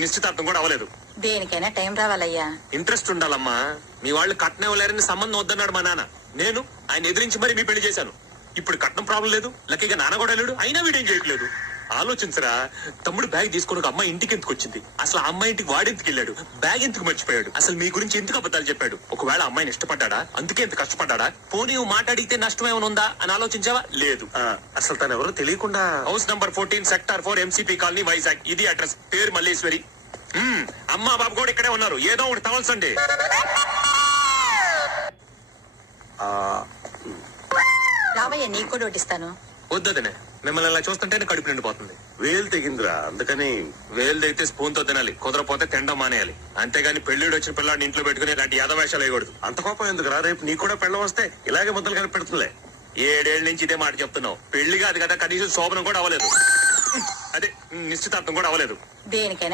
నిశ్చితార్థం కూడా అవ్వలేదు. దేనికైనా టైం రావాలయ్యా. ఇంట్రెస్ట్ ఉండాలమ్మా. మీ వాళ్ళు కట్నం ఇవ్వలేరని సంబంధం వద్దన్నాడు మా నాన్న. నేను ఆయన ఎదిరించి మరి మీ పెళ్లి చేశాను. ఇప్పుడు కట్నం ప్రాబ్లం లేదు, లక్కీగా నాన్న కూడా లేడు, అయినా వీడేం చేయట్లేదు. ఆలోచించరా, తమ్ముడు బ్యాగ్ తీసుకుని ఒక అమ్మాయి ఇంటికి ఎందుకు వచ్చింది? అసలు ఆ అమ్మాయి ఇంటికి వాడెందుకు వెళ్ళాడు? బ్యాగ్ ఎందుకు మర్చిపోయాడు? అసలు మీ గురించి ఎందుకు అబద్ధాలు చెప్పాడు? ఒకవేళ అమ్మాయిని ఇష్టపడ్డా, అందుకే ఎంత కష్టపడ్డా? పోనీ మాట్లాడితే నష్టం ఏమైనా ఉందా అని ఆలోచించావా? లేదు. అసలు తను ఎవరో తెలియకుండా house number 14 sector 4 MCP colony Vizag. ఇది అడ్రస్. పేరు మల్లేశ్వరి. అమ్మా బాబు కూడా ఇక్కడే ఉన్నారు. ఏదో ఒకటి తవల్సండి. రావయ్యా, నీకు కూడా వడ్డిస్తాను. వద్దనే, మిమ్మల్ని ఇలా చూస్తుంటేనే కడుపు నిండిపోతుంది. వేలు తెగిందిరా, అందుకని. వేలు తెగితే స్పూన్ తో తినాలి, కుదరపోతే తినడం మానేయాలి. అంతేగాని పెళ్లిడు వచ్చిన పిల్లాడిని ఇంట్లో పెట్టుకుని ఇలాంటి యాదవేషాలు వేయకూడదు. అంత కోపం ఎందుకురా? రేపు నీకు కూడా పెళ్ళం వస్తే ఇలాగే ముద్దలు కనిపెడుతుందిలే. 7 ఏళ్ల నుంచి ఇదే మాట చెప్తున్నావు. పెళ్లి కాదు కదా, కనీసం శోభనం కూడా అవ్వలేదు. అదే నిశ్చితార్థం కూడా అవ్వలేదు. దేనికైనా